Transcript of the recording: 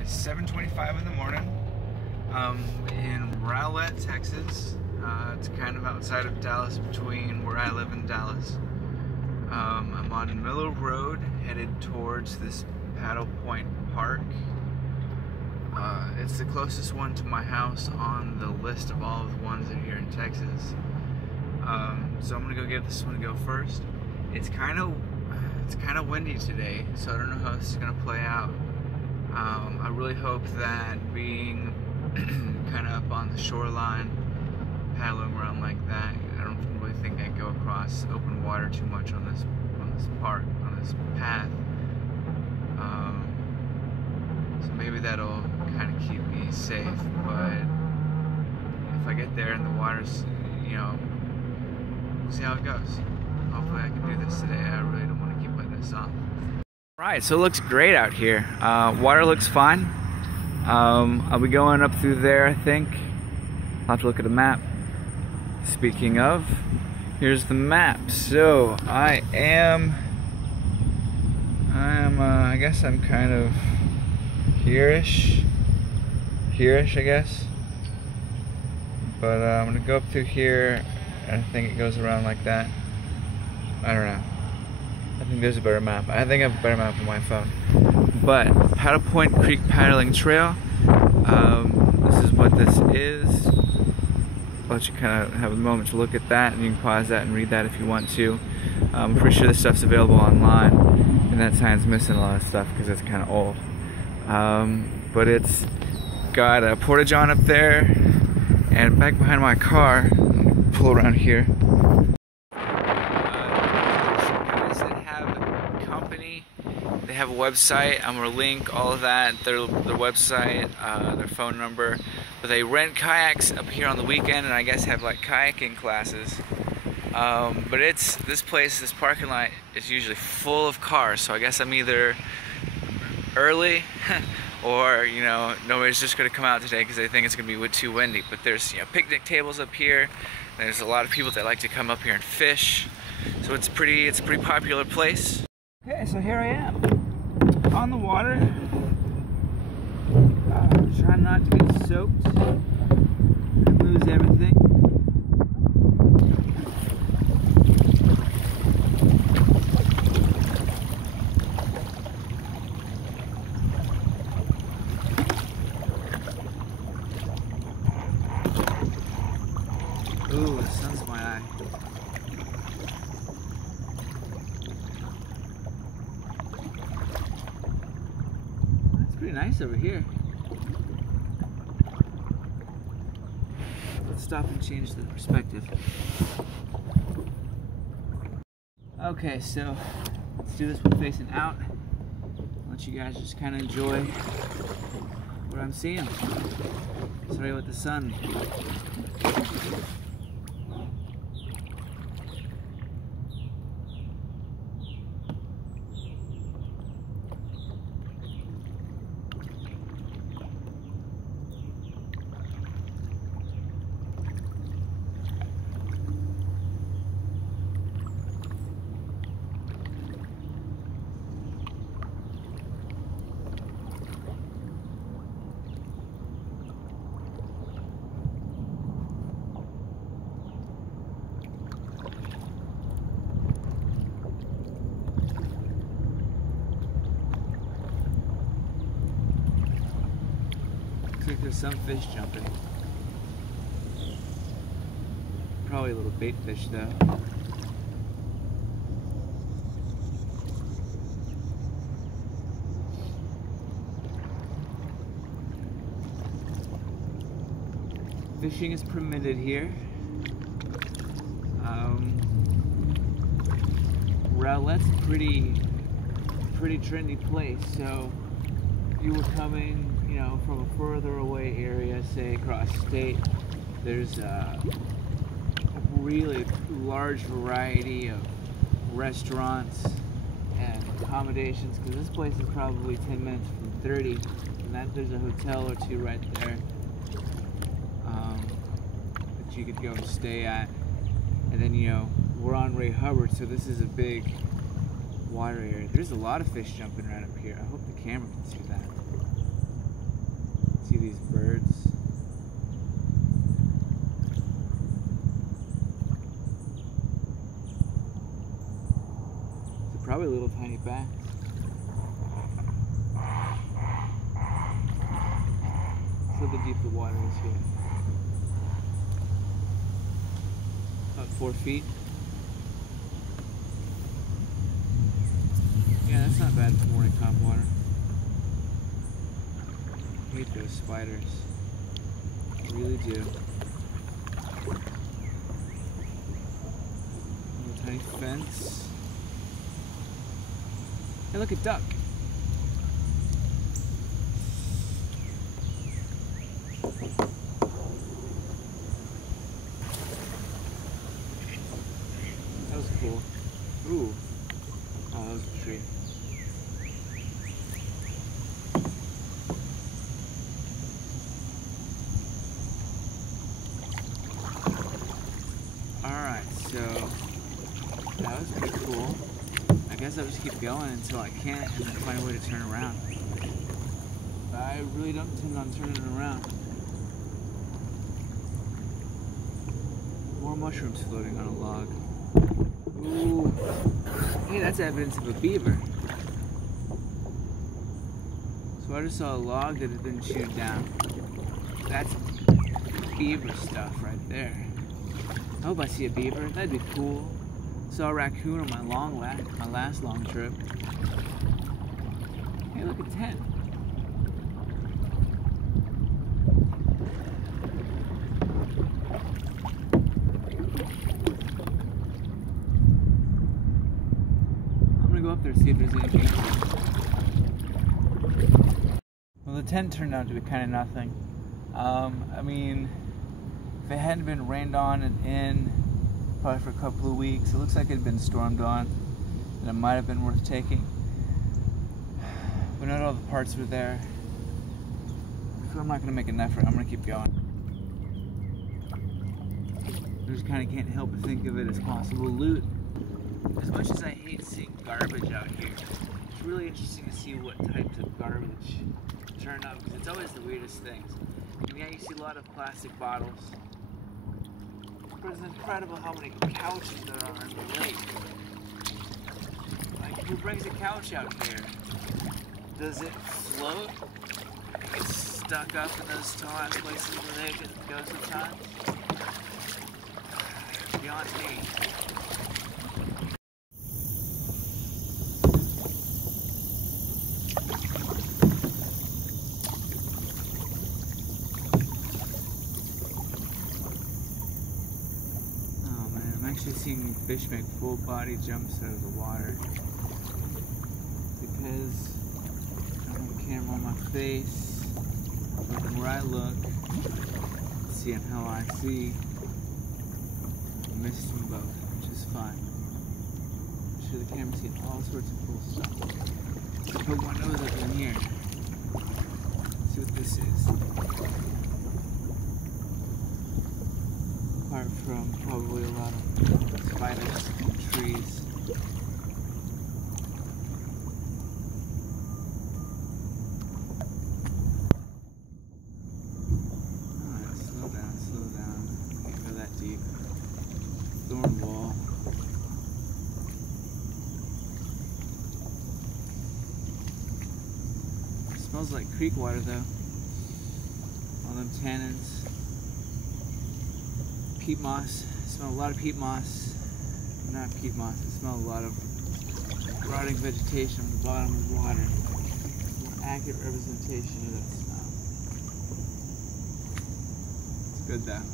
It's 7:25 in the morning. In Rowlett, Texas. It's kind of outside of Dallas, between where I live and Dallas. I'm on Miller Road, headed towards this Paddle Point Park. It's the closest one to my house on the list of all of the ones that are here in Texas. So I'm gonna go get this one to go first. It's kind of windy today, so I don't know how this is gonna play out. I really hope that being kind of up on the shoreline, paddling around like that, I don't really think I go across open water too much on this park, on this path. So maybe that'll kind of keep me safe. But if I get there and the water's, we'll see how it goes. Hopefully I can do this today. I really don't want to keep putting this off. Right, so it looks great out here. Water looks fine. I'll be going up through there, I think. I'll have to look at the map. Speaking of, here's the map. So I guess I'm kind of here-ish, I guess. But I'm gonna go up through here, and I think it goes around like that. I don't know. I think there's a better map. I think I have a better map on my phone. But Paddle Point Creek Paddling Trail. This is what this is. I'll let you kind of have a moment to look at that, and you can pause that and read that if you want to. I'm pretty sure this stuff's available online, and that sign's missing a lot of stuff because it's kind of old. But it's got a porta-john up there, and back behind my car, pull around here. They have a website. I'm gonna link all of that, their website, their phone number. But they rent kayaks up here on the weekend, and I guess have like kayaking classes. But this parking lot is usually full of cars. So I guess I'm either early, or nobody's just gonna come out today because they think it's gonna be too windy. But there's picnic tables up here. There's a lot of people that like to come up here and fish. So it's a pretty popular place. Okay, so here I am on the water, trying not to get soaked and lose everything. Ooh, the sun's in my eye. Pretty nice over here. Let's stop and change the perspective. Okay, so let's do this one facing out. Let you guys just kind of enjoy what I'm seeing. Sorry with the sun. Looks like there's some fish jumping. Probably a little bait fish though. Fishing is permitted here. Rowlett's a pretty trendy place, so if you were coming from a further away area, say across state, there's a really large variety of restaurants and accommodations, because this place is probably 10 minutes from 30, and there's a hotel or two right there that you could go and stay at. And then we're on Ray Hubbard, so this is a big water area. There's a lot of fish jumping right up here. I hope the camera can see that. See these birds? They're probably little tiny bats. Look how deep the water is here. About 4 feet. Yeah, that's not bad for morning top water. I hate those spiders. I really do. Little tiny fence. Hey, look, a duck. That was cool. Ooh. Oh, that was a tree. Alright, so that was pretty cool. I guess I'll just keep going until I can't and then find a way to turn around. But I really don't intend on turning around. More mushrooms floating on a log. Ooh. Hey, that's evidence of a beaver. So I just saw a log that had been chewed down. That's beaver stuff right there. I hope I see a beaver. That'd be cool. Saw a raccoon on my last long trip. Hey, look, a tent. I'm gonna go up there and see if there's anything else. Well, the tent turned out to be kind of nothing. I mean, if it hadn't been rained on and in probably for a couple of weeks, it looks like it had been stormed on, and it might have been worth taking. But not all the parts were there. So I'm not going to make an effort. I'm going to keep going. I just kind of can't help but think of it as possible loot. As much as I hate seeing garbage out here, it's really interesting to see what types of garbage turn up, because it's always the weirdest things. And yeah, you see a lot of plastic bottles. But it's incredible how many couches there are in the lake. Like, who brings a couch out here? Does it float? It's stuck up in those tall ass places where they can go sometimes? Beyond me. I'm actually seeing fish make full body jumps out of the water because I have a camera on my face, looking where I look, seeing how I see. I missed them both, which is fine. I'm sure the camera's seeing all sorts of cool stuff. I'll poke my nose up in here, see what this is. Apart from probably a lot of spiders and trees. Alright, slow down, slow down. Can't go that deep. Thorn wall. It smells like creek water though. All them tannins. Peat moss. I smell a lot of peat moss. Not peat moss, I smell a lot of rotting vegetation on the bottom of the water. It's a more accurate representation of that smell. It's good though.